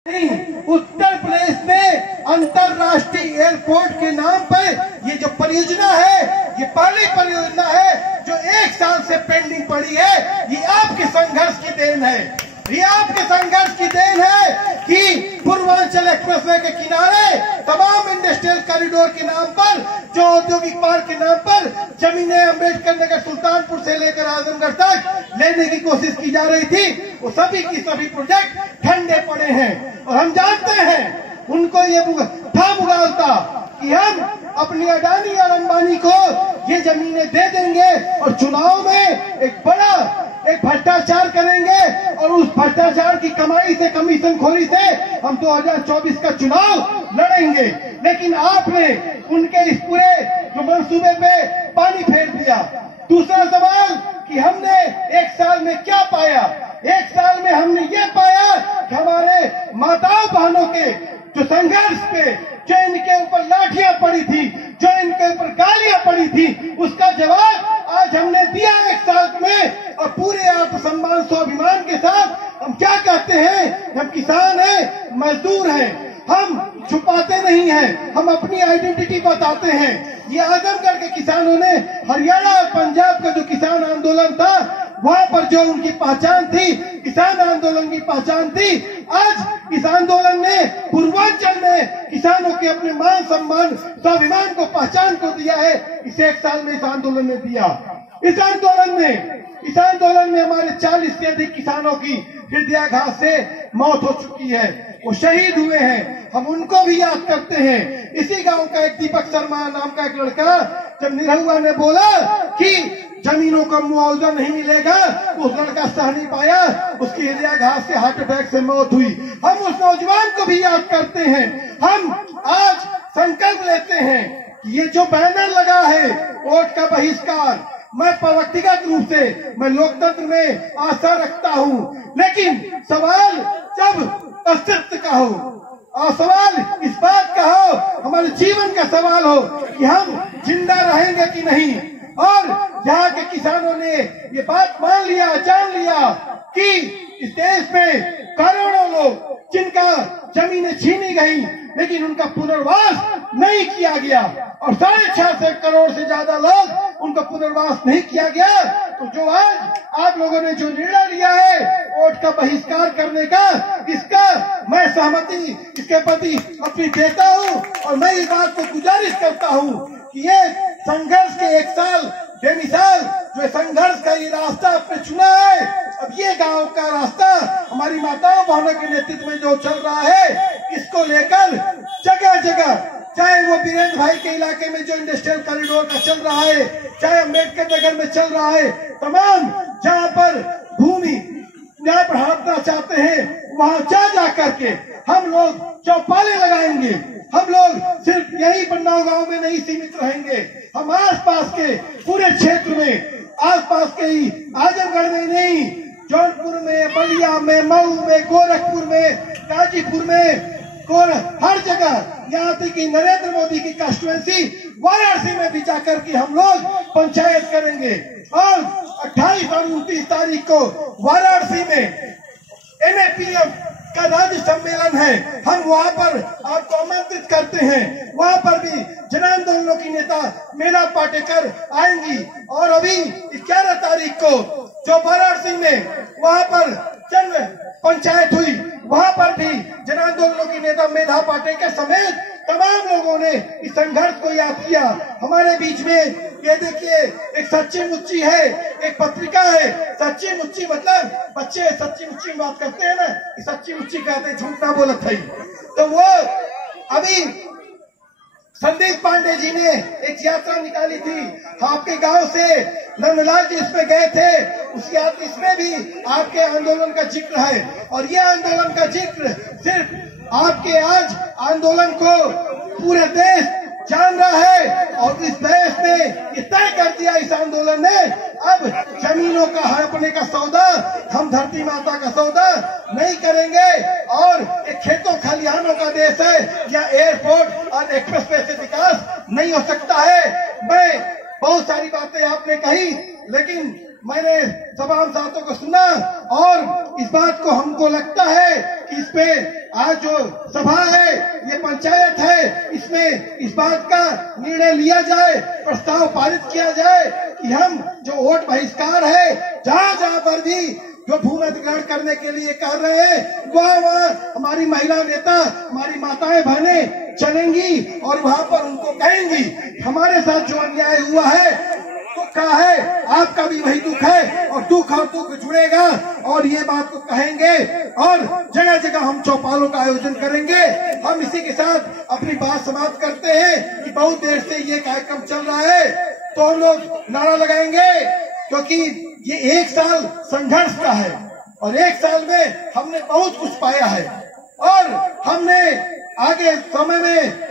उत्तर प्रदेश में अंतरराष्ट्रीय एयरपोर्ट के नाम पर ये जो परियोजना है, ये पहली परियोजना है जो 1 साल से पेंडिंग पड़ी है। ये आपके संघर्ष की देन है, ये आपके संघर्ष की देन है कि पूर्वांचल एक्सप्रेसवे के किनारे तमाम इंडस्ट्रियल कॉरिडोर के नाम पर, जो औद्योगिक पार्क के नाम पर जमीनें अम्बेडकर नगर सुल्तानपुर से लेकर आजमगढ़ तक लेने की कोशिश की जा रही थी, वो सभी की सभी प्रोजेक्ट ठंडे पड़े हैं। और हम जानते हैं उनको ये था मुगालता कि हम अपनी अडानी और अंबानी को ये जमीनें दे देंगे और चुनाव में एक भ्रष्टाचार करेंगे और उस भ्रष्टाचार की कमाई से, कमीशन खोरी से हम 2024 का चुनाव लड़ेंगे। लेकिन आपने उनके इस पूरे जो मंसूबे पे पानी फेर दिया। दूसरा सवाल कि हमने 1 साल में क्या पाया? 1 साल में हमने ये पाया कि हमारे माताओं बहनों के जो संघर्ष पे, जो इनके ऊपर लाठियां पड़ी थी, जो इनके ऊपर गालियां पड़ी थी, उसका जवाब आज हमने दिया 1 साल में। और पूरे आत्मसम्मान स्वाभिमान के साथ हम क्या कहते हैं, हम किसान हैं, मजदूर हैं, हम छुपाते नहीं हैं, हम अपनी आइडेंटिटी बताते हैं। ये आजमगढ़ के किसानों ने हरियाणा और पंजाब का जो किसान आंदोलन था, वहाँ पर जो उनकी पहचान थी, किसान आंदोलन की पहचान थी, आज इस आंदोलन ने पूर्वांचल में किसानों के अपने मान सम्मान स्वाभिमान को, पहचान को दिया है। इस 1 साल में इस आंदोलन ने दिया। इस आंदोलन में हमारे 40 से अधिक किसानों की हृदयाघात से मौत हो चुकी है, वो शहीद हुए हैं। हम उनको भी याद करते हैं। इसी गांव का एक दीपक शर्मा नाम का एक लड़का जब निरहुआ ने बोला कि जमीनों का मुआवजा नहीं मिलेगा, उस लड़का सह नहीं पाया, उसकी हृदयाघात से, हार्ट अटैक से मौत हुई। हम उस नौजवान को भी याद करते हैं। हम आज संकल्प लेते हैं कि ये जो बैनर लगा है वोट का बहिष्कार, मैं व्यक्तिगत रूप से मैं लोकतंत्र में आशा रखता हूँ, लेकिन सवाल जब अस्तित्व का हो और सवाल इस बात का हो, हमारे जीवन का सवाल हो कि हम जिंदा रहेंगे कि नहीं। और यहाँ के किसानों ने ये बात मान लिया, जान लिया कि इस देश में करोड़ों लोग जिनका जमीनें छीनी गई, लेकिन उनका पुनर्वास नहीं किया गया, और 6.5 करोड़ से ज्यादा लोग उनका पुनर्वास नहीं किया गया। तो जो आज आप लोगों ने जो निर्णय लिया है वोट का बहिष्कार करने का, इसका मैं सहमति इसके प्रति अपनी देता हूँ। और मैं इस बात को गुजारिश करता हूँ कि ये संघर्ष के 1 साल बेमिसाल जो संघर्ष का ये रास्ता आपने चुना है, अब ये गांव का रास्ता हमारी माताओं बहनों के नेतृत्व में जो चल रहा है, इसको लेकर जगह जगह, चाहे वो बीरेंद्र भाई के इलाके में जो इंडस्ट्रियल कॉरिडोर का चल रहा है, चाहे अम्बेडकर नगर में चल रहा है, तमाम जहाँ पर भूमि न्याय बढ़ाना चाहते हैं, वहाँ जा करके हम लोग चौपाले लगाएंगे। हम लोग सिर्फ यही बन्नाव गांव में नहीं सीमित रहेंगे, हम आसपास के पूरे क्षेत्र में, आसपास के ही आजमगढ़ में नहीं, जौनपुर में, बलिया में, मऊ में, गोरखपुर में, गाजीपुर में, हर जगह, यहाँ तक कि नरेंद्र मोदी की कॉन्स्टिट्यूएंसी वाराणसी में भी जाकर के हम लोग पंचायत करेंगे। और 28 और 29 तारीख को वाराणसी में NAPF का राज्य सम्मेलन है, हम वहाँ पर आपको आमंत्रित करते हैं। वहाँ पर भी जन आंदोलनों की नेता मीरा पाटेकर आएंगी। और अभी 11 तारीख को जो वाराणसी में वहाँ पर जन पंचायत हुई, वहाँ पर भी जन आंदोलनों की नेता मेधा पाटेकर समेत तमाम लोगों ने इस संघर्ष को याद किया। हमारे बीच में ये देखिए एक सच्ची मुच्ची है, एक पत्रिका है। सच्ची मुच्ची मतलब बच्चे सच्ची मुच्ची बात करते हैं ना, सच्ची मुच्ची कहते हैं, झूठ ना बोलत है। तो वो अभी संदीप पांडे जी ने एक यात्रा निकाली थी आपके गांव से, नंदलाल जी इसमें गए थे, उस यात्रा इसमें भी आपके आंदोलन का जिक्र है। और ये आंदोलन का जिक्र सिर्फ आपके आज आंदोलन को पूरे देश जान रहा है, और इस देश ने ये तय कर दिया इस आंदोलन ने, अब जमीनों का हड़पने का सौदा हम धरती माता का सौदा नहीं करेंगे। और एक खेतों खलिहानों का देश है, या एयरपोर्ट और एक्सप्रेसवे से विकास नहीं हो सकता है। मैं बहुत सारी बातें आपने कही, लेकिन मैंने तमाम साथों को सुना और इस बात को हमको लगता है कि इस पे आज जो सभा है, ये पंचायत है, इसमें इस बात का निर्णय लिया जाए, प्रस्ताव पारित किया जाए कि हम जो वोट बहिष्कार है, जहाँ जहाँ पर भी जो भूमि अधिग्रहण करने के लिए कर रहे हैं, वहाँ हमारी महिला नेता, हमारी माताएं बहनें चलेंगी और वहाँ पर उनको कहेंगी हमारे साथ जो अन्याय हुआ है, दुख का है, आपका भी वही दुख है और दुख और दुख जुड़ेगा और ये बात को कहेंगे और जगह जगह हम चौपालों का आयोजन करेंगे। हम इसी के साथ अपनी बात समाप्त करते हैं कि बहुत देर से ये कार्यक्रम चल रहा है, तो हम लोग नारा लगाएंगे क्योंकि ये 1 साल संघर्ष का है और 1 साल में हमने बहुत कुछ पाया है और हमने आगे समय में